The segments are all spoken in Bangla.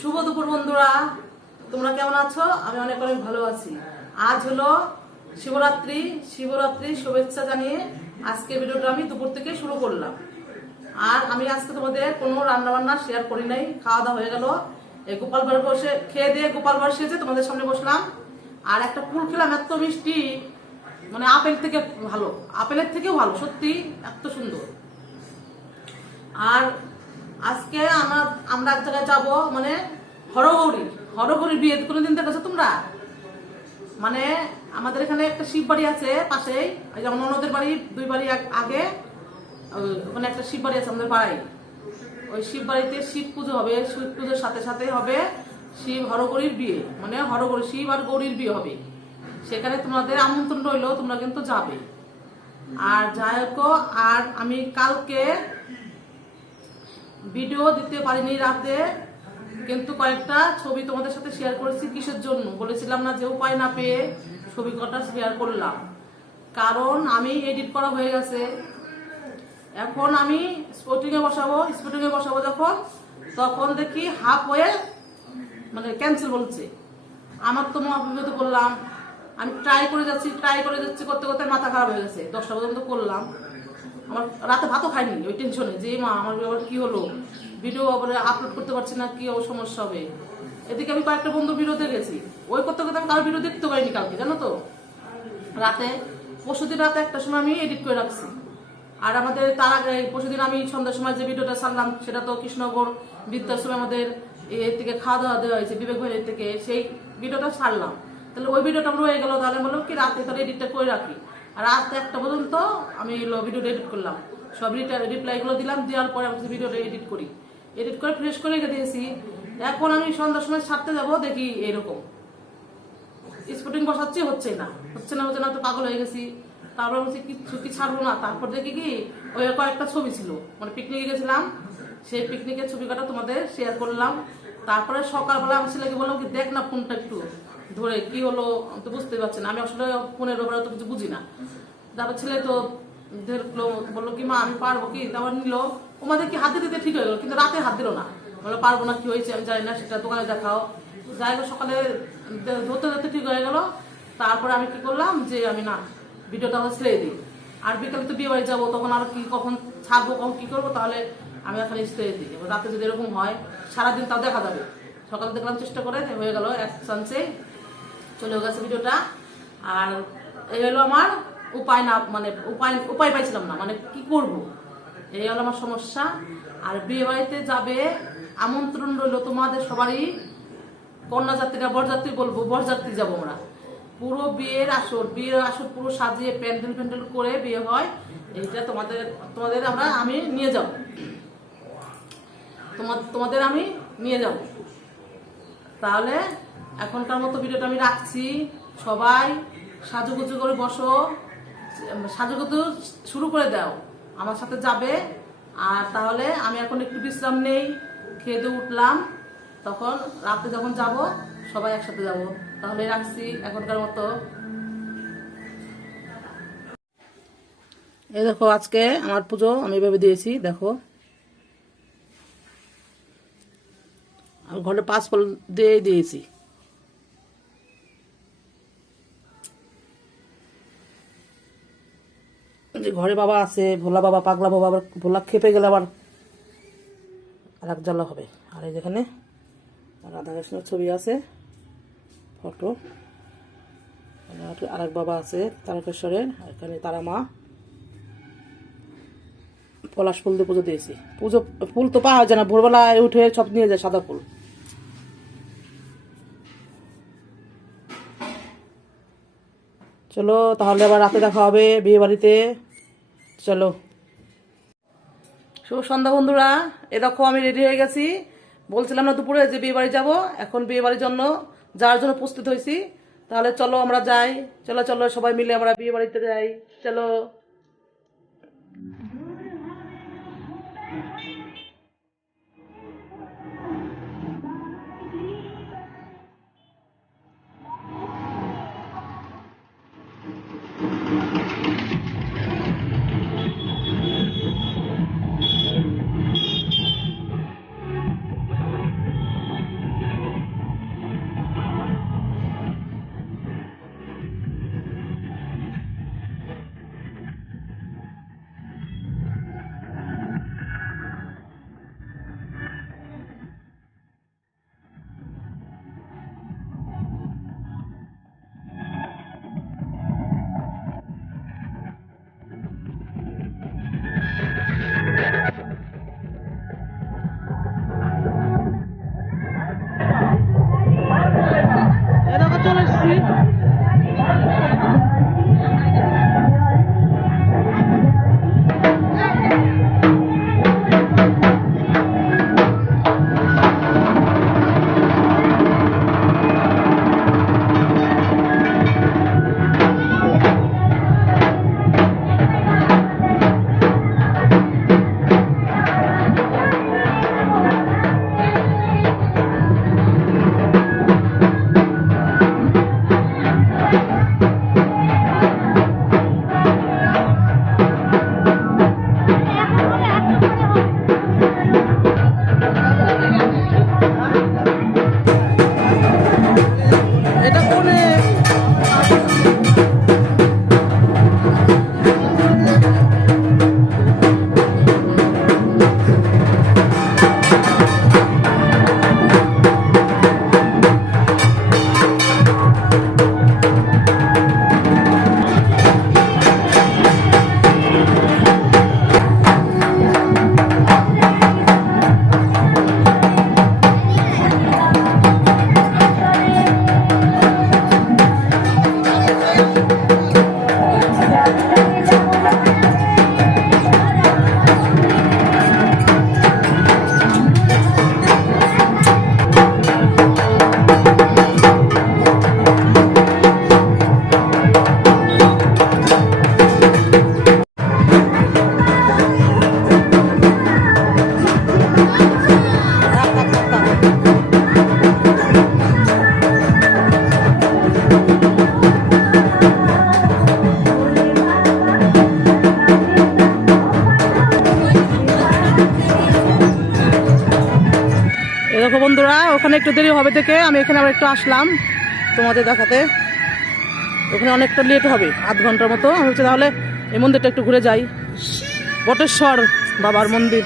শুভ দুপুর বন্ধুরা, তোমরা কেমন আছো? আমি অনেক অনেক ভালো আছি। আজ হলো শিবরাত্রি। শিবরাত্রির শুভেচ্ছা জানিয়ে আজকে ভিডিওটা আমি দুপুর থেকে শুরু করলাম। আর আমি আজকে তোমাদের কোনো রান্না বান্না শেয়ার করি নাই। খাওয়া দাওয়া হয়ে গেল, এই গোপাল বার বসে খেয়ে দিয়ে গোপাল বার সেজে তোমাদের সামনে বসলাম। আর একটা কুল খেলাম, এত মিষ্টি, মানে আপেল থেকে ভালো, আপেলের থেকেও ভালো, সত্যি এত সুন্দর। আর আজকে আমরা এক জায়গায় যাবো, মানে হরগৌরীর বিয়ে। কোনোদিন দেখেছো তোমরা? মানে আমাদের এখানে একটা শিব বাড়ি আছে পাশেই, যেমন ননদের বাড়ি 2 বাড়ি আগে ওখানে একটা শিব বাড়ি আছে আমাদের পাড়ায়। ওই শিব বাড়িতে শিব পুজো হবে, শিব পুজোর সাথে সাথে হবে শিব হরগৌরীর বিয়ে, মানে হরগৌরী শিব আর গৌরীর বিয়ে হবে। সেখানে তোমাদের আমন্ত্রণ রইলো, তোমরা কিন্তু যাবে। আর যাই হোক, আর আমি কালকে ভিডিও দিতে পারিনি রাতে, কিন্তু কয়েকটা ছবি তোমাদের সাথে শেয়ার করেছি। কিসের জন্য বলেছিলাম না, যে উপায় না পেয়ে ছবি কটা শেয়ার করলাম। কারণ আমি এডিট করা হয়ে গেছে, এখন আমি স্পটিংয়ে বসাবো যখন, তখন দেখি হাফ হয়ে মানে ক্যান্সেল বলছে। আমার তো মহাবিপদে করলাম। আমি ট্রাই করে যাচ্ছি করতে করতে মাথা খারাপ হয়ে গেছে। 10টা পর্যন্ত করলাম, আমার রাতে ভাতও খাইনি ওই টেনশনে, যে মা আমার আবার কি হলো, ভিডিও আবার আপলোড করতে পারছি না, কি সমস্যা হবে। এদিকে আমি কয়েকটা বন্ধুর ভিডিও দেখেছি, ওই করতে করতে আমি কারোর ভিডিও দেখতে পারিনি কালকে, জানো তো। রাতে পরশুদিন রাতে একটা সময় আমি এডিট করে রাখছি। আর আমাদের তার আগে পরশুদিন আমি সন্ধ্যার সময় যে ভিডিওটা ছাড়লাম, সেটা তো কৃষ্ণনগর বৃদ্ধাশ্রমে আমাদের এর থেকে খাওয়া দাওয়া দেওয়া হয়েছে বিবেক ভাইয়ের থেকে, সেই ভিডিওটা ছাড়লাম। তাহলে ওই ভিডিওটা রয়ে গেল। তাহলে বললাম কি রাতে তাহলে এডিটটা করে রাখি। আর রাত 1টা পর্যন্ত আমি ভিডিওটা এডিট করলাম, সব রিপ্লাইগুলো দিলাম। দেওয়ার পরে আমি ভিডিওটা এডিট করে ফ্রেশ করে রেখে দিয়েছি। এখন আমি সন্ধ্যার সময় ছাড়তে যাবো, দেখি এরকম স্পটিং বসাচ্ছি, হচ্ছে না তো পাগল হয়ে গেছি। তারপর বলছি কি ছাড়বো না। তারপর দেখি কি ওই কয়েকটা ছবি ছিল, মানে পিকনিকে গেছিলাম, সেই পিকনিকের ছবি কটা তোমাদের শেয়ার করলাম। তারপরে সকালবেলা আমি ছেলেকে বললাম কি দেখ না ফোনটা একটু ধরে, কি হলো তো বুঝতে পারছি না। আমি আসলে ফোনের ব্যাপারে তো কিছু বুঝি না। তারপর ছেলে তো দেখলো, বললো কি মা আমি পারবো কি, তারপর নিল। ওমাদের কি হাতে দিতে ঠিক হয়ে গেলো, কিন্তু রাতে হাত দিল না। বললো পারবো না, কি হয়েছে আমি জানি না, সেটা দোকানে দেখাও। যাই হোক, সকালে ধরতে ঠিক হয়ে গেল। তারপরে আমি কি করলাম, যে আমি না ভিডিওটা ছেড়ে দিই। আর বিকালে তো বিয়ে বাড়ি যাবো, তখন আর কি কখন ছাড়বো, কখন কি করবো, তাহলে আমি এখানে ছেড়ে দিই। এবার রাতে যদি এরকম হয় সারাদিন তাও দেখা যাবে। সকালে দেখলাম চেষ্টা করে, হয়ে গেল এক চান্সে চলে গেছে ভিডিওটা। আর এই হলো আমার উপায় না, মানে উপায় পাইছিলাম না, মানে কি করব, এই হলো আমার সমস্যা। আর বিয়ে বাড়িতে যাবে, আমন্ত্রণ রইলো তোমাদের সবারই। কন্যা যাত্রীরা, বরযাত্রী বলবো, বরযাত্রী যাবো আমরা। পুরো বিয়ের আসর পুরো সাজিয়ে প্যান্ডেল করে বিয়ে হয়। এইটা তোমাদের আমি নিয়ে যাব, তোমাদের আমি নিয়ে যাব। তাহলে এখনকার মতো ভিডিওটা আমি রাখছি। সবাই সাজুগুজু করে বসো, সাজুগুজু শুরু করে দাও, আমার সাথে যাবে। আর তাহলে আমি এখন একটু বিশ্রাম নেই, খেয়ে দিয়ে উঠলাম, তখন রাতে যখন যাব সবাই একসাথে যাব। তাহলে রাখছি এখনকার মতো। এই দেখো আজকে আমার পুজো আমি ভেবে দিয়েছি, দেখো আমি ঘরে 5 ফল দিয়ে দিয়েছি। যে ঘরে বাবা আছে, ভোলা বাবা, পাগলা বাবা, আবার ভোলা খেপে গেলে আবার আর এক জ্বালা হবে। আর এই যেখানে রাধা কৃষ্ণের ছবি আছে, ফটো। আরেক বাবা আছে তারকেশ্বরের, এখানে তারা মা। পলাশ ফুল দিয়ে পুজো দিয়েছি। ফুল তো পাওয়া যায় না, ভোরবেলায় উঠে সব নিয়ে যায় সাদা ফুল। চলো তাহলে আবার রাতে দেখা হবে বিয়ে বাড়িতে। চলো, শুভ সন্ধ্যা বন্ধুরা। এ দেখো আমি রেডি হয়ে গেছি। বলছিলাম না দুপুরে যে বিয়ে বাড়ি যাবো, এখন বিয়ে বাড়ির জন্য যাওয়ার জন্য প্রস্তুত হয়েছি। তাহলে চলো আমরা যাই, চলো সবাই মিলে আমরা বিয়ে বাড়িতে যাই, চলো। দেখো বন্ধুরা, ওখানে একটু দেরি হবে দেখে আমি এখানে আবার একটু আসলাম তোমাদের দেখাতে। ওখানে অনেকটা লেট হবে, আধ ঘন্টার মতো। আমি হচ্ছে তাহলে এই মন্দিরটা একটু ঘুরে যাই, বটেশ্বর বাবার মন্দির।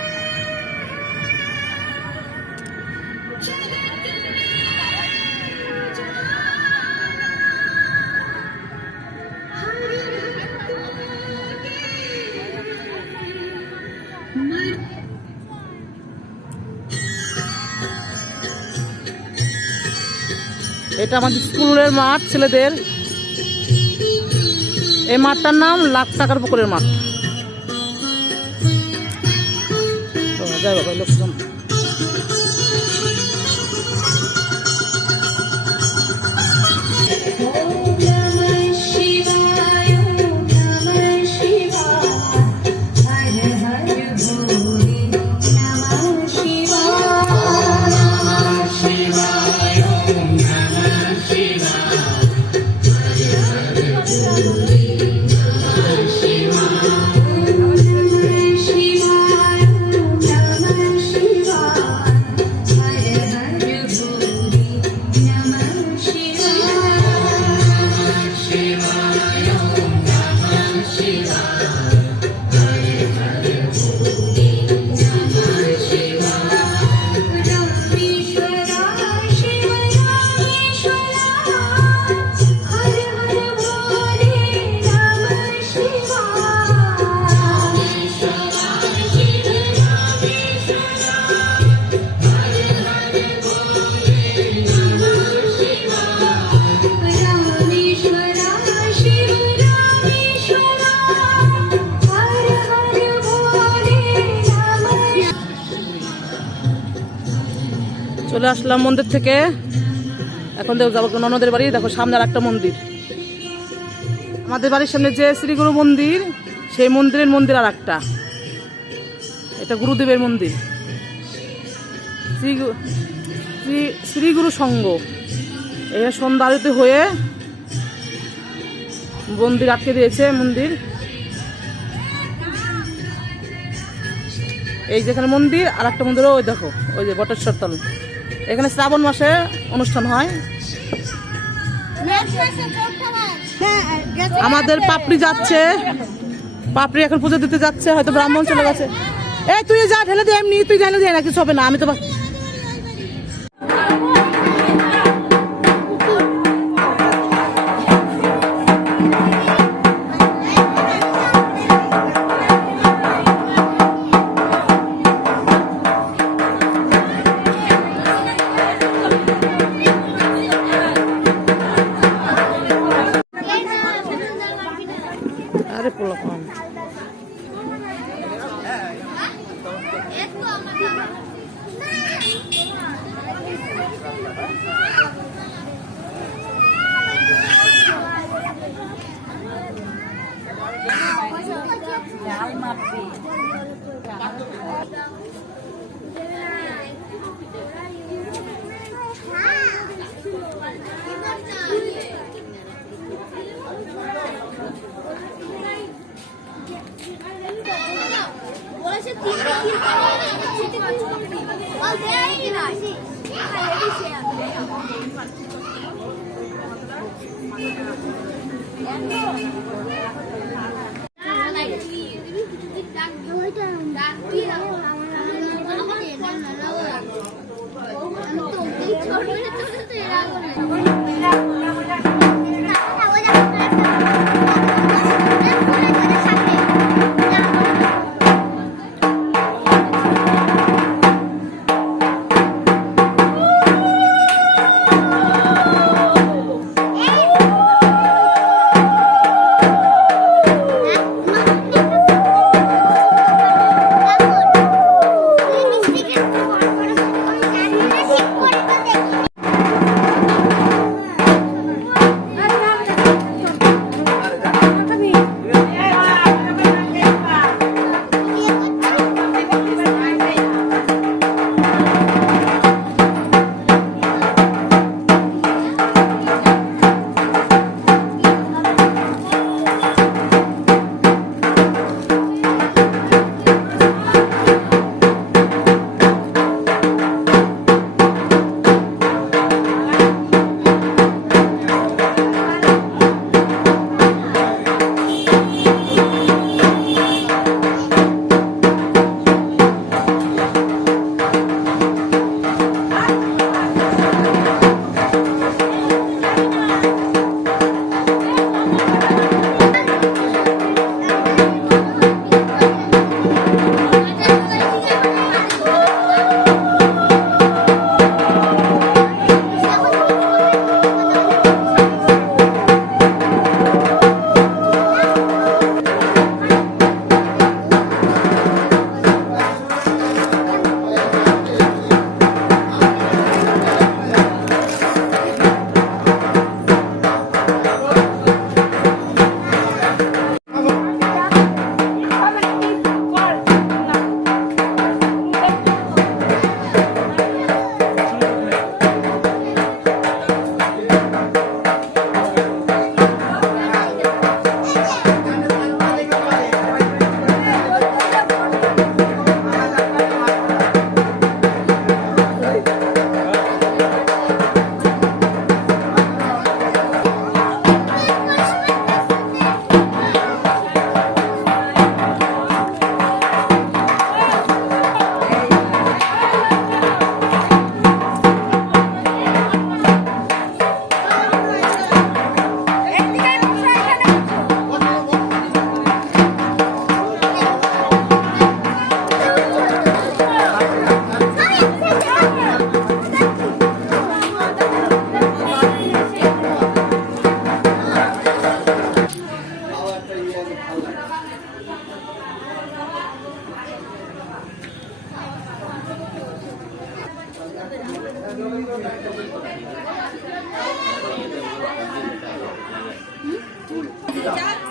এটা আমাদের স্কুলের মাঠ, ছেলেদের। এই মাঠটার নাম লাখ টাকার পুকুরের মাঠ। যাই বাবা, লোকজন চলে আসলাম মন্দির থেকে। এখন দেখো যাবো ননদের বাড়ি। দেখো সামনে আর একটা মন্দির, আমাদের বাড়ির সামনে যে শ্রীগুরু মন্দির, সেই মন্দিরের মন্দির আর একটা। এটা গুরুদেবের মন্দির, শ্রীগুরু সংঘ। এই সন্ধ্যা আরতি হয়ে মন্দির আটকে দিয়েছে। মন্দির এই যেখানে মন্দির, আর একটা মন্দিরও ওই দেখো, ওই যে বটেশ্বর তল। এখানে শ্রাবণ মাসে অনুষ্ঠান হয়। আমাদের পাপড়ি যাচ্ছে, পাপড়ি এখন পুজো দিতে যাচ্ছে, হয়তো ব্রাহ্মণ চলে গেছে। এই তুই যা, ঢেলে দে, এমনি তুই ঢেলে দে না, কিছু হবে না। আমি তো আরে পোলা পান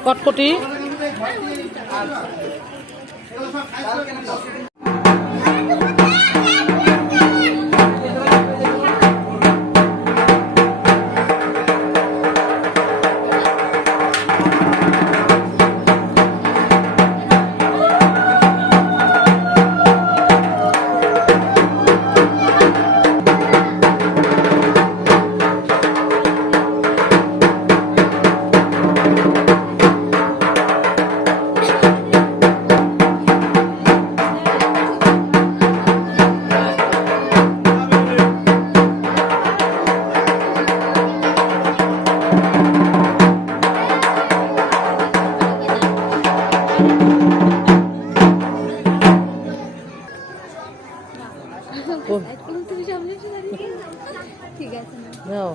কটকটি ঠিক আছে নাও।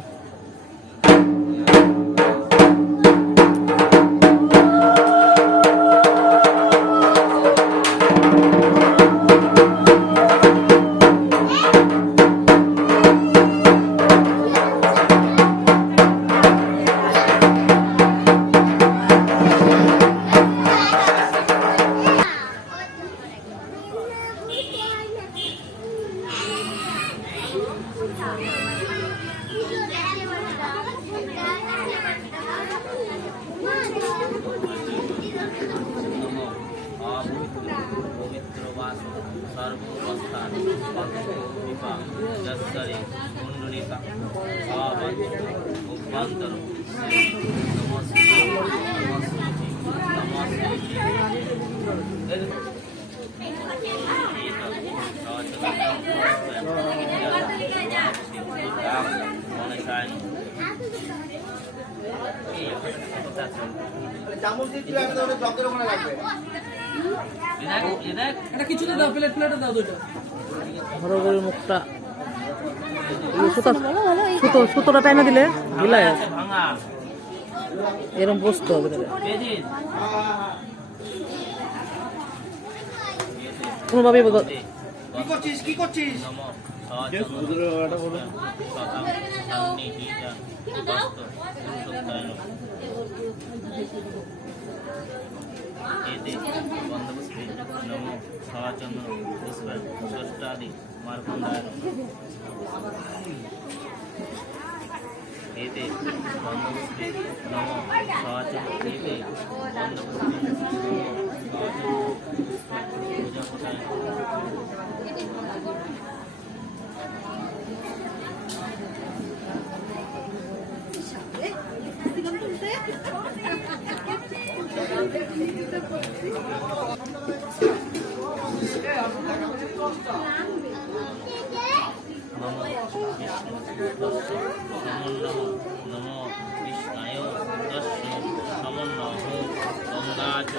হরগরের মুখটা সুতোটা টাইনা দিলে গিলায় এরকম বসতে হবে। কোনোভাবে কি করছিস नमो सचंद्र पुष्प षष्ठादि मार्कंडाय एते बंधुपुष्पे नमो सचंद्र एते बंधुपुष्पे नमो कृष्णाय दस्यु नमो गंगाच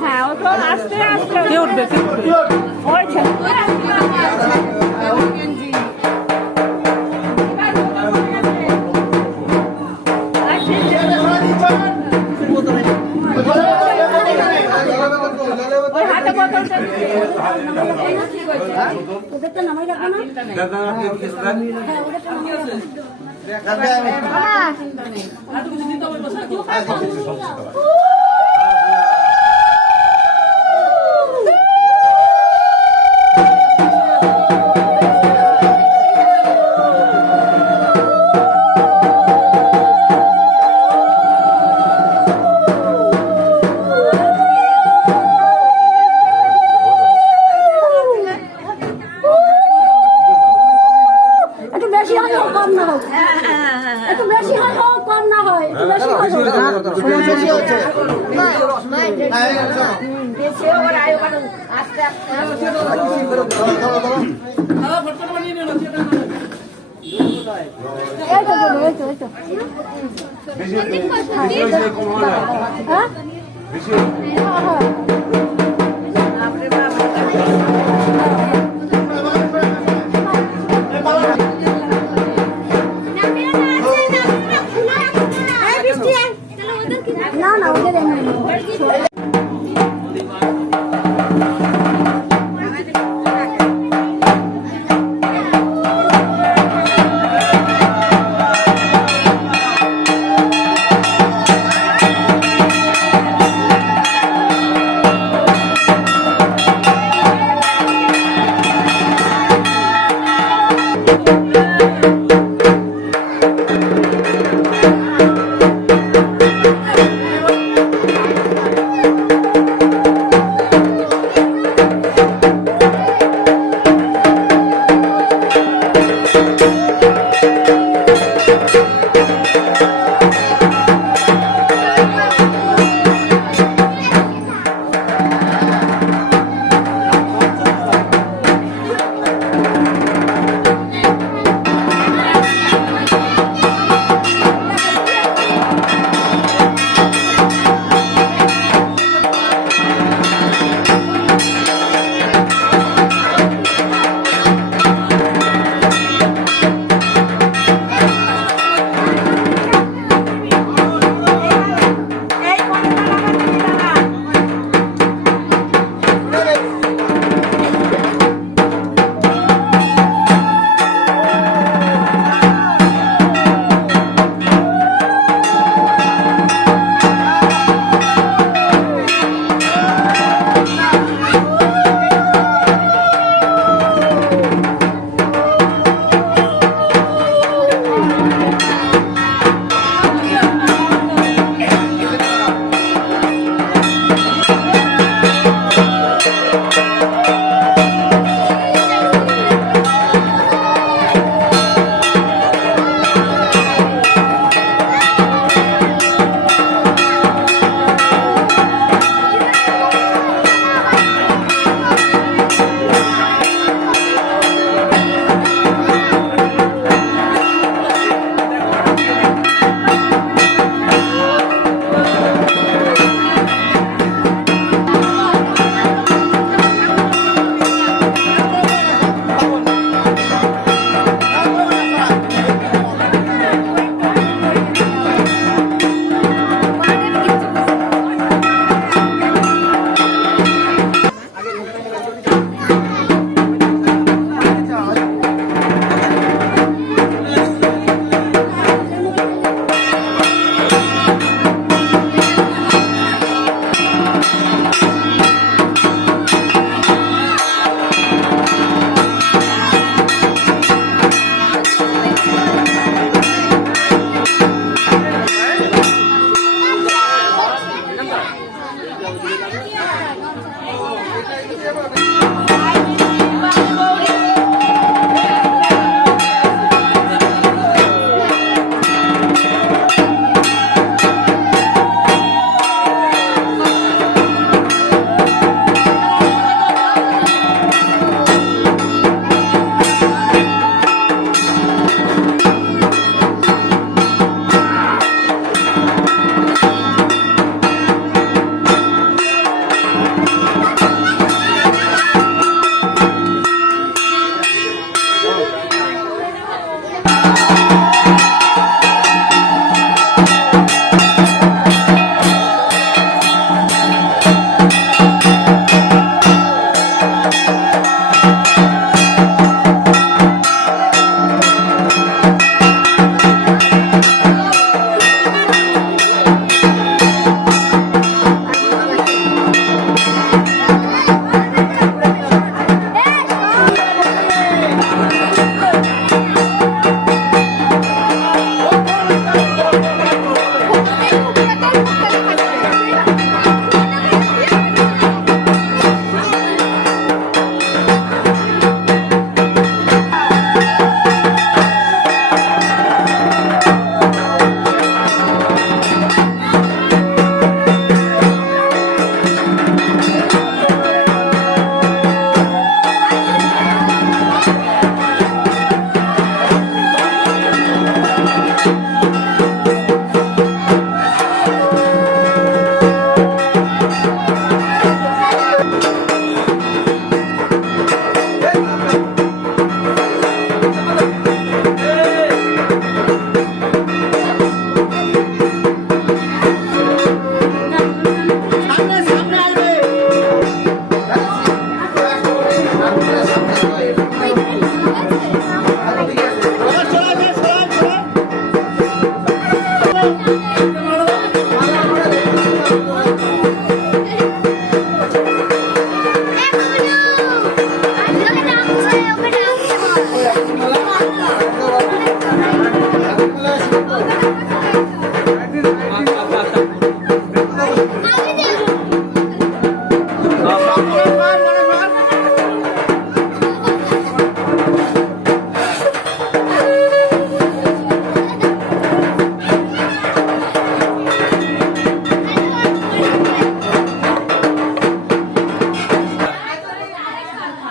হ্যাঁ ও তো আস্তে আস্তে কে উঠবে ওই ছেলে ওই হাতে বোতলটা ওদেরটা নামাই রাখো না। আর কিছু দিতে হবে বসে একটু বেশি হয় হোক কম না হোক একটু বেশি হয় হোক কম না হয় একটু বেশি হয় হোক বেশি হচ্ছে দাদা ফটো বানিয়ে নিও না সেটা না। এই তো এই তো এই তো হ্যাঁ না না ওদের এমনি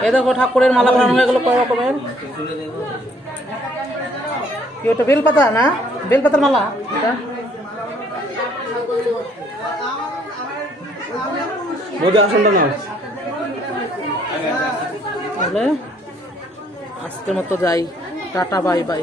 এই দেখো ঠাকুরের মালা বানানো হয়ে গেল কয় রকমের। কি ওটা বেলপাতা না? বেলপাতার মালা এটা। তাহলে আজকের মতো যাই, টাটা বাই বাই।